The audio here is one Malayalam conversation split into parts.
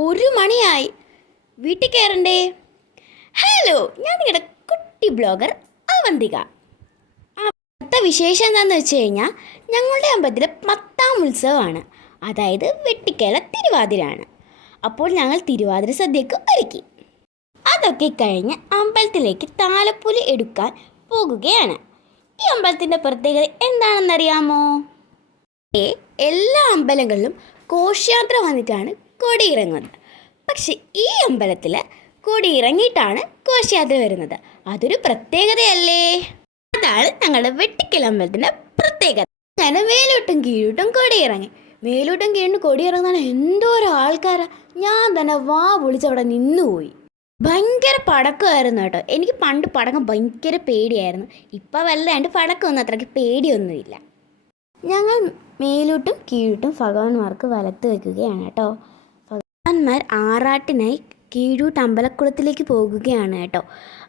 1 മണിയായി. വീട്ടിൽ കയറണ്ടേ? ഹലോ, ഞാൻ നിങ്ങളുടെ കുട്ടി ബ്ലോഗർ അവന്തിക. അടുത്ത വിശേഷം എന്താണെന്ന് വെച്ച് കഴിഞ്ഞാൽ ഞങ്ങളുടെ അമ്പലത്തിലെ 10ാം ഉത്സവമാണ്. അതായത് വെട്ടിക്കേല തിരുവാതിരയാണ്. അപ്പോൾ ഞങ്ങൾ തിരുവാതിര സദ്യക്ക് ഒരുക്കി. അതൊക്കെ കഴിഞ്ഞ് അമ്പലത്തിലേക്ക് താലപ്പൊലി എടുക്കാൻ പോകുകയാണ്. ഈ അമ്പലത്തിൻ്റെ പ്രത്യേകത എന്താണെന്നറിയാമോ? എല്ലാ അമ്പലങ്ങളിലും ഘോഷയാത്ര വന്നിട്ടാണ് കൊടിയിറങ്ങുന്നത്. പക്ഷെ ഈ അമ്പലത്തിൽ കൊടിയിറങ്ങിയിട്ടാണ് ഘോഷയാത്ര വരുന്നത്. അതൊരു പ്രത്യേകതയല്ലേ? അതാണ് ഞങ്ങളുടെ വെട്ടിക്കൽ അമ്പലത്തിൻ്റെ പ്രത്യേകത. അങ്ങനെ മേലോട്ടും കീഴോട്ടും കൊടിയിറങ്ങി. മേലോട്ടും കീഴോട്ടും കൊടിയിറങ്ങാൻ എന്തോരോ ആൾക്കാരാ. ഞാൻ തന്നെ വാ പൊളിച്ചവിടെ നിന്നുപോയി. ഭയങ്കര പടക്കമായിരുന്നു കേട്ടോ. എനിക്ക് പണ്ട് പടക്കം ഭയങ്കര പേടിയായിരുന്നു. ഇപ്പം വലുതായിട്ട് പടക്കമൊന്നും അത്രയ്ക്ക് പേടിയൊന്നുമില്ല. ഞങ്ങൾ മേലോട്ടും കീഴോട്ടും ഭഗവാന്മാർക്ക് വലത്ത് വയ്ക്കുകയാണ് കേട്ടോ. ഭഗവാന്മാർ ആറാട്ടിനായി കീഴൂട്ട് അമ്പലക്കുളത്തിലേക്ക് പോകുകയാണ് കേട്ടോ.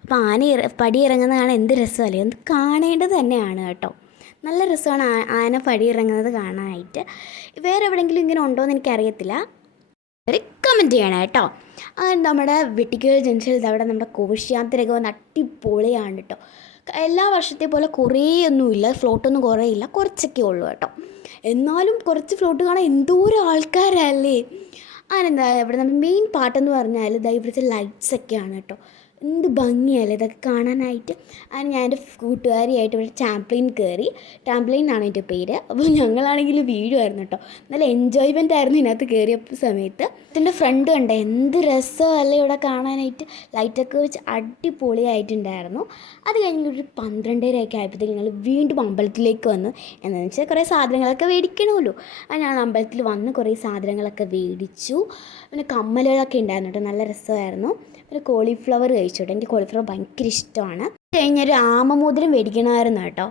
അപ്പോൾ പടി ഇറങ്ങുന്നത് കാണാൻ എന്ത് രസമല്ലേ, ഒന്ന് കാണേണ്ടത് തന്നെയാണ് കേട്ടോ. നല്ല രസമാണ് ആന പടി ഇറങ്ങുന്നത് കാണാനായിട്ട്. വേറെ എവിടെയെങ്കിലും ഇങ്ങനെ ഉണ്ടോ എന്ന് എനിക്കറിയത്തില്ല, ഒരു കമൻറ്റ് ചെയ്യണം കേട്ടോ. നമ്മുടെ വെട്ടിക്കൽ ജംഗ്ഷനിൽ അവിടെ നമ്മുടെ ഘോഷയാത്രയൊക്കെ വന്ന് അടിപൊളിയാണ് കേട്ടോ. എല്ലാ വർഷത്തെ പോലെ കുറേയൊന്നുമില്ല, ഫ്ലോട്ടൊന്നും കുറേയില്ല, കുറച്ചൊക്കെ ഉള്ളൂ കേട്ടോ. എന്നാലും കുറച്ച് ഫ്ലോട്ട് കാണാൻ എന്തോരം ആൾക്കാരല്ലേ. അതിനെന്താ ഇവിടെ നമ്മുടെ മെയിൻ പാട്ടെന്ന് പറഞ്ഞാൽ ഇതാ ഇവിടുത്തെ ലൈറ്റ്സൊക്കെയാണ് കേട്ടോ. എന്ത് ഭംഗിയല്ലേ ഇതൊക്കെ കാണാനായിട്ട്. അതിന് ഞാൻ എൻ്റെ കൂട്ടുകാരിയായിട്ട് ഇവിടെ ട്രാംപ്ലിൻ കയറി. ട്രാംപ്ലിൻ എന്നാണ് എൻ്റെ പേര്. അപ്പോൾ ഞങ്ങളാണെങ്കിൽ വീഴുമായിരുന്നു കേട്ടോ. നല്ല എൻജോയ്മെൻ്റ് ആയിരുന്നു ഇതിനകത്ത് കയറിയ സമയത്ത്. ഇതിൻ്റെ ഫ്രണ്ട് കണ്ടേ എന്ത് രസമല്ലേ ഇവിടെ കാണാനായിട്ട്. ലൈറ്റൊക്കെ വെച്ച് അടിപൊളിയായിട്ടുണ്ടായിരുന്നു. അത് കഴിഞ്ഞ് ഒരു 12:30 ആയപ്പോഴത്തേക്ക് ഞങ്ങൾ വീണ്ടും അമ്പലത്തിലേക്ക് വന്നു. എന്താണെന്ന് വെച്ചാൽ കുറേ സാധനങ്ങളൊക്കെ മേടിക്കണമല്ലോ. ഞാൻ അമ്പലത്തിൽ വന്ന് കുറേ സാധനങ്ങളൊക്കെ മേടിച്ചു. പിന്നെ കമ്മലുകളൊക്കെ ഉണ്ടായിരുന്നു കേട്ടോ, നല്ല രസമായിരുന്നു. പിന്നെ കോളിഫ്ലവർ കഴിച്ചോട്ടെ, എനിക്ക് കോളിഫ്ലവർ ഭയങ്കര ഇഷ്ടമാണ്. അത് കഴിഞ്ഞൊരു ആമമോതിരം മേടിക്കണമായിരുന്നു കേട്ടോ.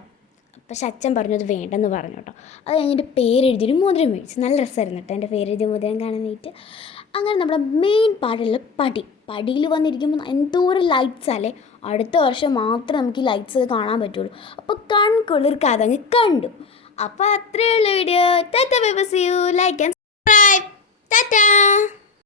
പക്ഷെ അച്ഛൻ പറഞ്ഞു അത് വേണ്ടെന്ന് പറഞ്ഞു കേട്ടോ. അത് കഴിഞ്ഞിട്ട് പേരെഴുതിയൊരു മോതിരം മേടിച്ചു. നല്ല രസമായിരുന്നു കേട്ടോ എൻ്റെ പേരെഴുതിയ മോതിരം കാണാനായിട്ട്. അങ്ങനെ നമ്മുടെ മെയിൻ പാട്ടുള്ള പടിയിൽ വന്നിരിക്കുമ്പോൾ എന്തോരം ലൈറ്റ്സ് അല്ലേ. അടുത്ത വർഷം മാത്രം നമുക്ക് ഈ ലൈറ്റ്സ് കാണാൻ പറ്റുള്ളൂ. അപ്പോൾ കൺകുളിർക്കാതെ അങ്ങ് കണ്ടു. അപ്പോൾ അത്രയുള്ള video. Tata, bye bye, see you, like and subscribe. Tata.